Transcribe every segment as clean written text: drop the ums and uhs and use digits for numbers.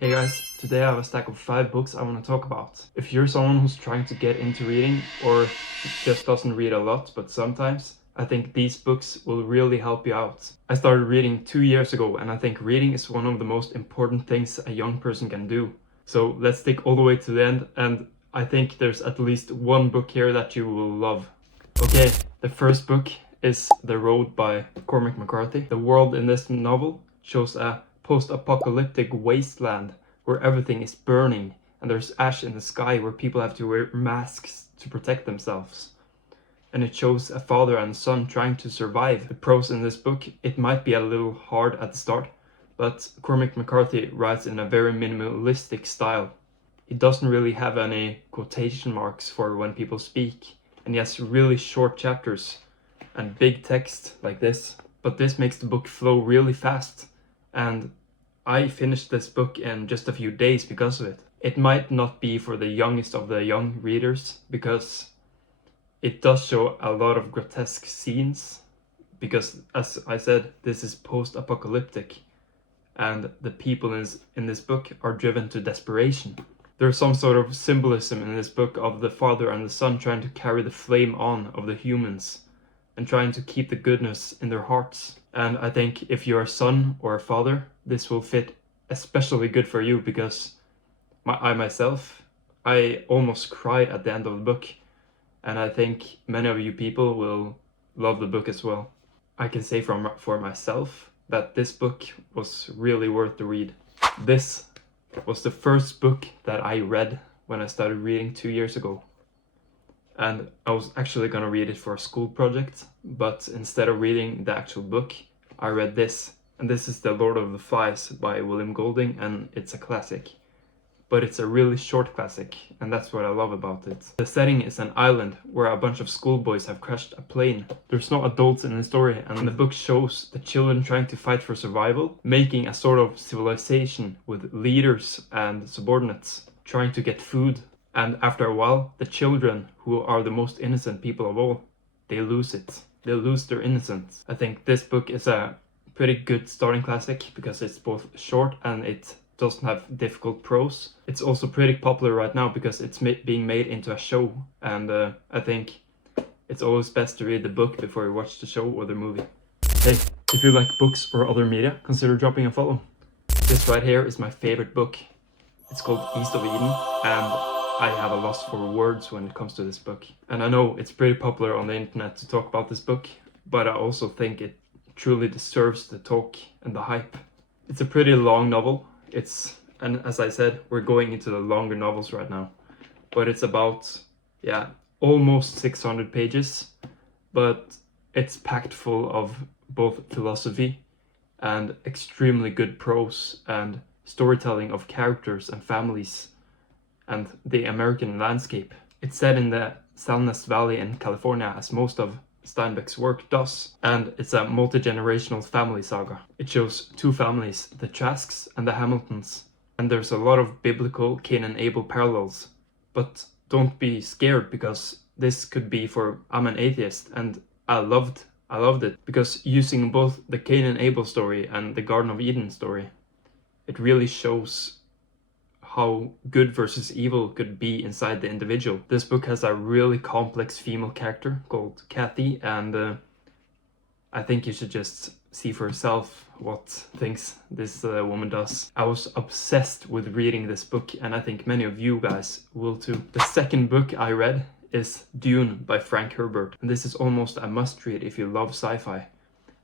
Hey guys, today I have a stack of 5 books I want to talk about. If you're someone who's trying to get into reading or just doesn't read a lot but sometimes, I think these books will really help you out. I started reading 2 years ago and I think reading is one of the most important things a young person can do. So let's stick all the way to the end, and I think there's at least one book here that you will love. Okay, the first book is The Road by Cormac McCarthy. The world in this novel shows a post-apocalyptic wasteland where everything is burning and there's ash in the sky where people have to wear masks to protect themselves. And it shows a father and son trying to survive. The prose in this book, it might be a little hard at the start, but Cormac McCarthy writes in a very minimalistic style. He doesn't really have any quotation marks for when people speak, and he has really short chapters and big text like this. But this makes the book flow really fast, and I finished this book in just a few days because of it. It might not be for the youngest of the young readers because it does show a lot of grotesque scenes, because as I said, this is post-apocalyptic and the people in this book are driven to desperation. There's some sort of symbolism in this book of the father and the son trying to carry the flame on of the humans and trying to keep the goodness in their hearts. And I think if you're a son or a father, this will fit especially good for you, because I myself almost cried at the end of the book, and I think many of you people will love the book as well. I can say for myself that this book was really worth the read. This was the first book that I read when I started reading 2 years ago. And I was actually gonna read it for a school project, but instead of reading the actual book, I read this. And this is The Lord of the Flies by William Golding, and it's a classic. But it's a really short classic, and that's what I love about it. The setting is an island where a bunch of schoolboys have crashed a plane. There's no adults in the story, and the book shows the children trying to fight for survival, making a sort of civilization with leaders and subordinates, trying to get food. And after a while, the children, who are the most innocent people of all, they lose it. They lose their innocence. I think this book is a pretty good starting classic because it's both short and it doesn't have difficult prose. It's also pretty popular right now because it's being made into a show, and I think it's always best to read the book before you watch the show or the movie. Hey, if you like books or other media, consider dropping a follow. This right here is my favorite book. It's called East of Eden, and I have a loss for words when it comes to this book. And I know it's pretty popular on the internet to talk about this book, but I also think it truly deserves the talk and the hype. It's a pretty long novel. And as I said, we're going into the longer novels right now. But it's about, almost 600 pages, but it's packed full of both philosophy and extremely good prose and storytelling of characters and families and the American landscape. It's set in the Salinas Valley in California, as most of Steinbeck's work does, and it's a multi-generational family saga. It shows 2 families, the Trasks and the Hamiltons, and there's a lot of biblical Cain and Abel parallels. But don't be scared, because this could be for I'm an atheist, and I loved it, because using both the Cain and Abel story and the Garden of Eden story, it really shows how good versus evil could be inside the individual. This book has a really complex female character called Kathy, and I think you should just see for yourself what things this woman does. I was obsessed with reading this book, and I think many of you guys will too. The second book I read is Dune by Frank Herbert, and this is almost a must-read if you love sci-fi.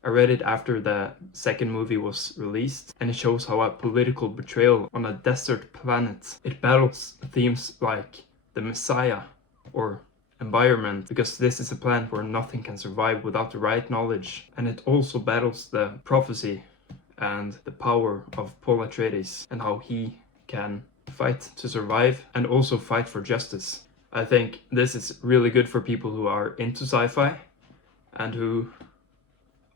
I read it after the second movie was released, and it shows how a political betrayal on a desert planet, it battles themes like the Messiah or environment, because this is a planet where nothing can survive without the right knowledge, and it also battles the prophecy and the power of Paul Atreides and how he can fight to survive and also fight for justice. I think this is really good for people who are into sci-fi and who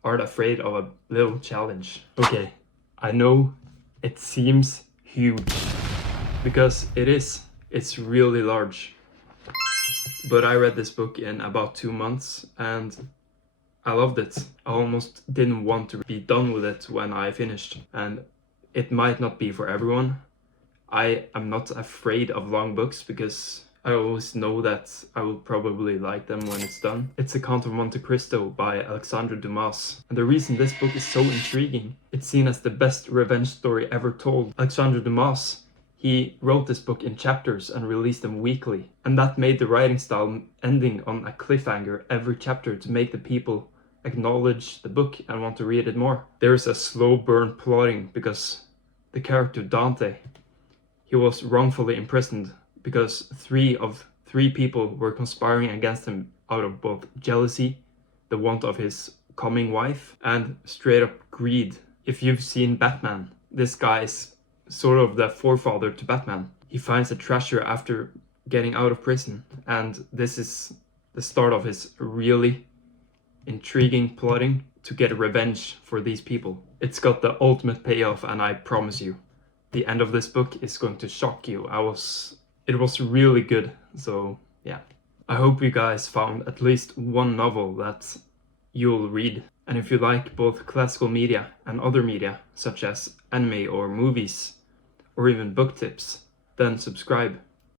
aren't afraid of a little challenge. Okay, I know it seems huge, because it is. It's really large. But I read this book in about 2 months and I loved it. I almost didn't want to be done with it when I finished. And it might not be for everyone, I am not afraid of long books because I always know that I will probably like them when it's done. It's The Count of Monte Cristo by Alexandre Dumas. And the reason this book is so intriguing, it's seen as the best revenge story ever told. Alexandre Dumas, he wrote this book in chapters and released them weekly. And that made the writing style ending on a cliffhanger every chapter to make the people acknowledge the book and want to read it more. There is a slow burn plotting because the character Dante, he was wrongfully imprisoned because three people were conspiring against him out of both jealousy, the want of his coming wife, and straight up greed. If you've seen Batman, this guy is sort of the forefather to Batman. He finds a treasure after getting out of prison, and this is the start of his really intriguing plotting to get revenge for these people. It's got the ultimate payoff, and I promise you, the end of this book is going to shock you. It was really good, so yeah. I hope you guys found at least one novel that you'll read. And if you like both classical media and other media, such as anime or movies, or even book tips, then subscribe.